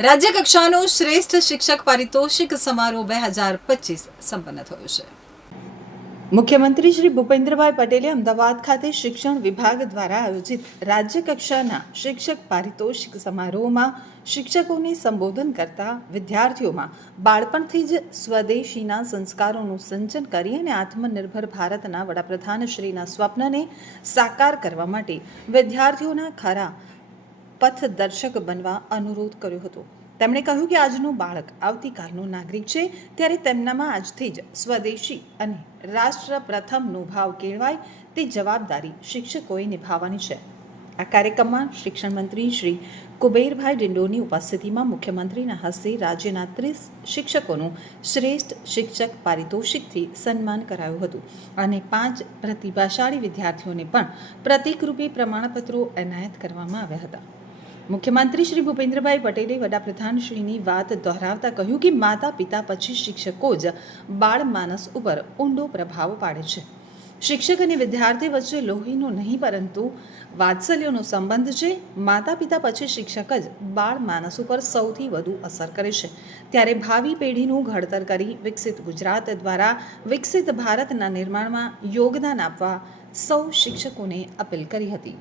રાજ્ય કક્ષાનો શ્રેષ્ઠ શિક્ષક પારિતોષિક સમારોહ બે હજાર પચીસ સંપન્ન થયો છે. મુખ્યમંત્રી શ્રી ભૂપેન્દ્રભાઈ પટેલે અમદાવાદ ખાતે શિક્ષણ વિભાગ દ્વારા આયોજિત રાજ્ય કક્ષાના શિક્ષક પારિતોષિક સમારોહમાં શિક્ષકોને સંબોધન કરતા વિદ્યાર્થીઓમાં બાળપણથી જ સ્વદેશીના સંસ્કારોનું સિંચન કરી અને આત્મનિર્ભર ભારતના વડાપ્રધાન શ્રીના સ્વપ્નને સાકાર કરવા માટે વિદ્યાર્થીઓના ખરા પથદર્શક બનવા અનુરોધ કર્યો હતો. તેમણે કહ્યું કે આજનું બાળક આવતીકાલનું નાગરિક છે, ત્યારે તેમનામાં આજથી જ સ્વદેશી અને રાષ્ટ્ર પ્રથમનો ભાવ કેળવાય તે જવાબદારી શિક્ષકોએ નિભાવવાની છે. આ કાર્યક્રમમાં શિક્ષણ મંત્રી શ્રી કુબેરભાઈ ડિંડોની ઉપસ્થિતિમાં મુખ્યમંત્રીના હસ્તે રાજ્યના ત્રીસ શિક્ષકોનું શ્રેષ્ઠ શિક્ષક પારિતોષિકથી સન્માન કરાયું હતું અને પાંચ પ્રતિભાશાળી વિદ્યાર્થીઓને પણ પ્રતિકરૂપે પ્રમાણપત્રો એનાયત કરવામાં આવ્યા હતા. મુખ્યમંત્રી શ્રી ભૂપેન્દ્રભાઈ પટેલે વડાપ્રધાનશ્રીની વાત દોહરાવતા કહ્યું કે માતા પિતા પછી શિક્ષકો જ બાળ માનસ ઉપર ઊંડો પ્રભાવ પાડે છે. શિક્ષક અને વિદ્યાર્થી વચ્ચે લોહીનો નહીં, પરંતુ વાત્સલ્યનો સંબંધ છે. માતા પિતા પછી શિક્ષક જ બાળ માનસ ઉપર સૌથી વધુ અસર કરે છે. ત્યારે ભાવિ પેઢીનું ઘડતર કરી વિકસિત ગુજરાત દ્વારા વિકસિત ભારતના નિર્માણમાં યોગદાન આપવા સૌ શિક્ષકોને અપીલ કરી હતી.